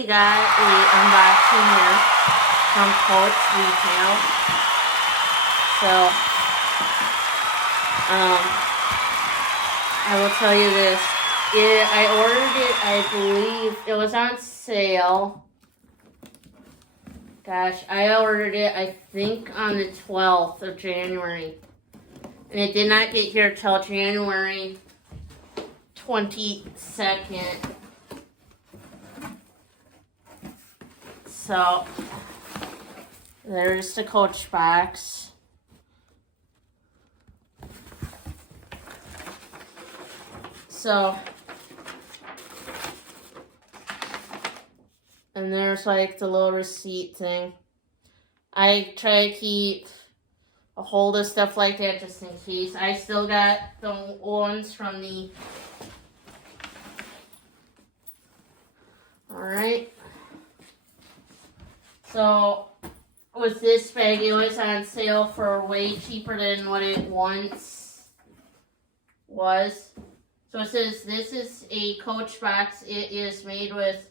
we got a unboxing here from Coach Retail. So, I will tell you this. I ordered it, I believe, it was on sale. Gosh, I ordered it, I think, on the 12th of January. And it did not get here till January 22nd. So, there's the Coach box. So, and there's like the little receipt thing. I try to keep a hold of stuff like that just in case. I still got the ones from the... Alright. So, with this bag, it was on sale for way cheaper than what it once was. So it says this is a Coach box. It is made with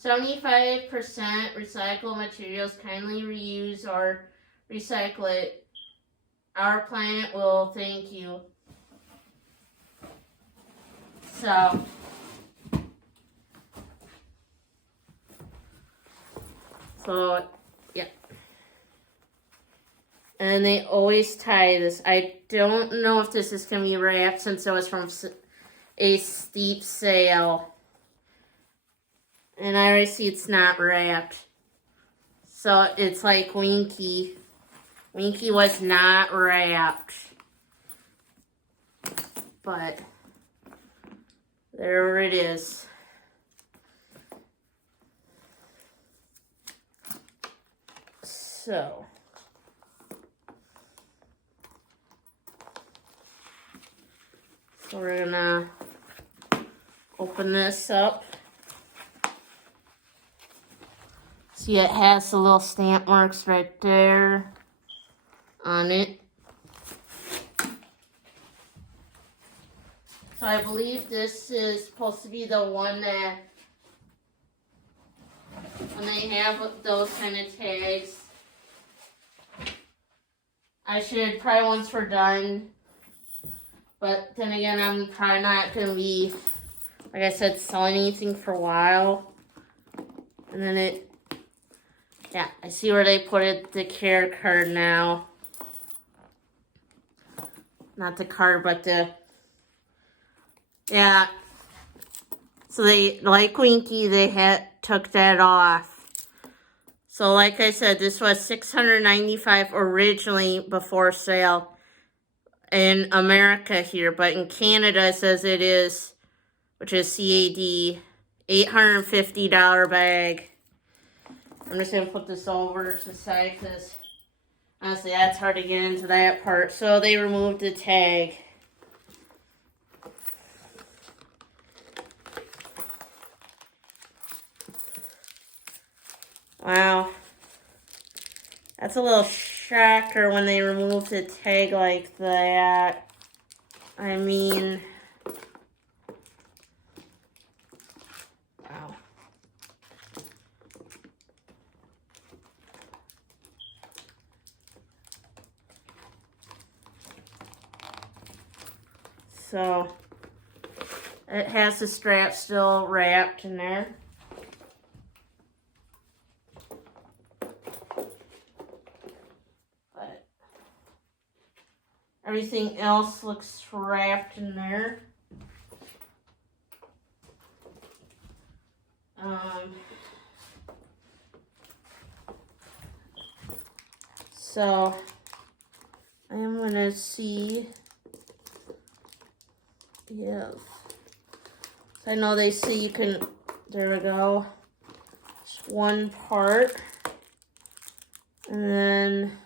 75% recycled materials. Kindly reuse or recycle it. Our planet will thank you. So, yeah. And they always tie this. I don't know if this is going to be wrapped since it was from a steep sale. And I already see it's not wrapped. So it's like Winky. Winky was not wrapped. But there it is. So we're gonna open this up. See, it has the little stamp marks right there on it. So I believe this is supposed to be the one that when they have those kind of tags. I should probably once we're done. But then again, I'm probably not going to be, like I said, selling anything for a while. And then it, yeah, I see where they put it, the care card now. Not the card, but the, yeah. So they, like Winky, they took that off. So like I said, this was $695 originally before sale in America here, but in Canada it says it is, which is CAD, $850 bag. I'm just going to put this over to the side because honestly that's hard to get into that part. So they removed the tag. Wow. That's a little shocker when they removed the tag like that. I mean, wow. So, it has the strap still wrapped in there. Everything else looks wrapped in there. So I am gonna see if, so I know they say you can, there we go, just one part, and then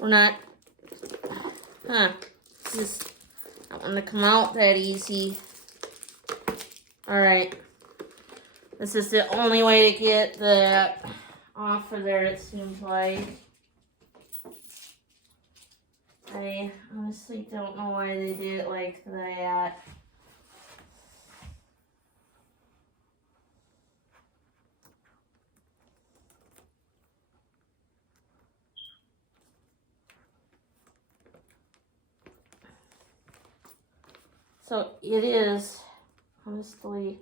we're not, this is not going to come out that easy. Alright, this is the only way to get that off of there, it seems like. I honestly don't know why they did it like that. So it is, honestly,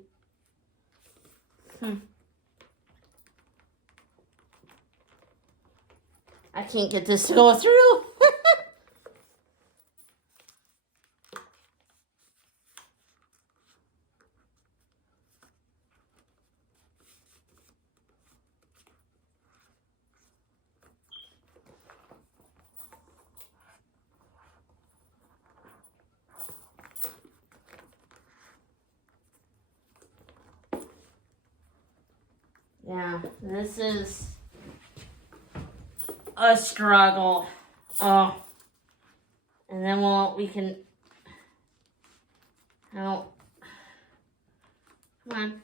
I can't get this to go through. Yeah, this is a struggle. Oh, and then we can, come on.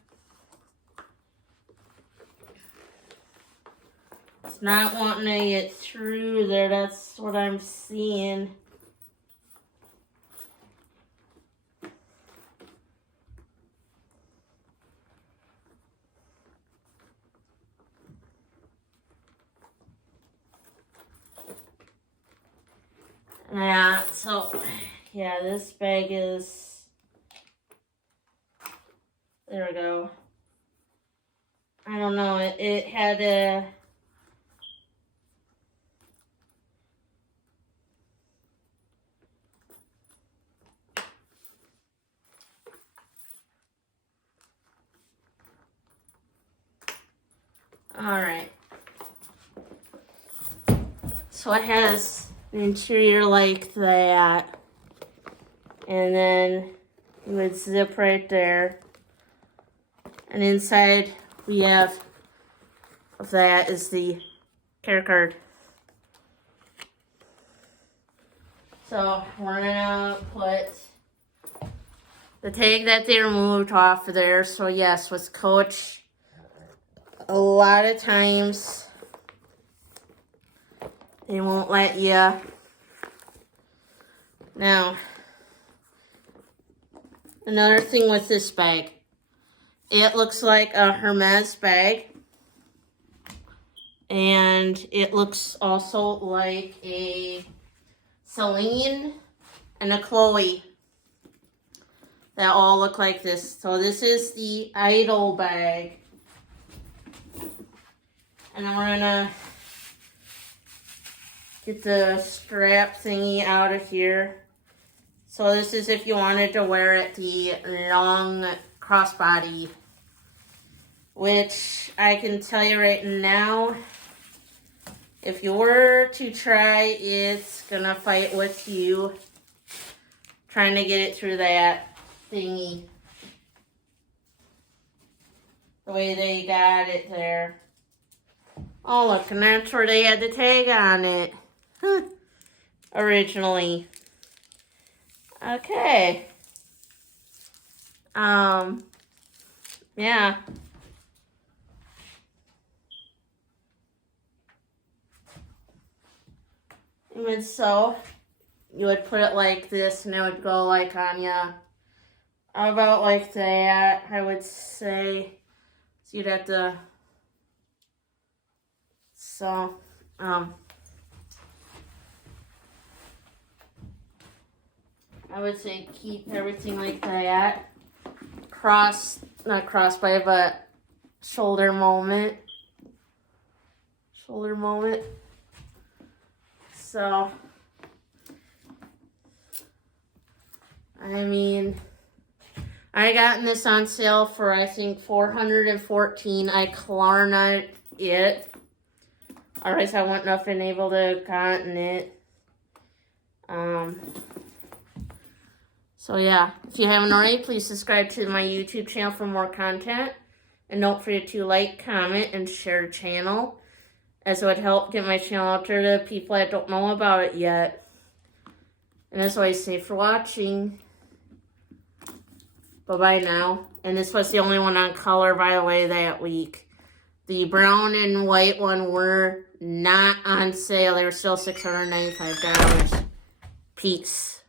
It's not wanting to get through there, that's what I'm seeing. Yeah, so, yeah, this bag is, there we go. I don't know, it had a, alright. So it has an interior like that. And then you would zip right there. And inside we have of that is the care card. So we're gonna put the tag that they removed off of there. So yes, with Coach, a lot of times they won't let you. Now, another thing with this bag, it looks like a Hermes bag, and it looks also like a Celine and a Chloe that all look like this. So this is the Idol bag, and then we're gonna get the strap thingy out of here. So this is if you wanted to wear it the long crossbody, which I can tell you right now, if you were to try, it's gonna fight with you trying to get it through that thingy. The way they got it there. Oh look, and that's where they had the tag on it. Originally. Okay. Yeah. And so you would put it like this and it would go like on ya. About like that, I would say. So you'd have to, so, I would say keep everything like that. Not crossbody, but shoulder moment. Shoulder moment. So, I mean, I gotten this on sale for, I think, $414. I Klarna it. Otherwise, I wouldn't have been able to gotten it. So yeah, if you haven't already, please subscribe to my YouTube channel for more content. And don't forget to like, comment, and share the channel, as it would help get my channel out there to people that don't know about it yet. And as always, thanks for watching. Bye-bye now. And this was the only one on color, by the way, that week. The brown and white one were not on sale. They were still $695. Peace.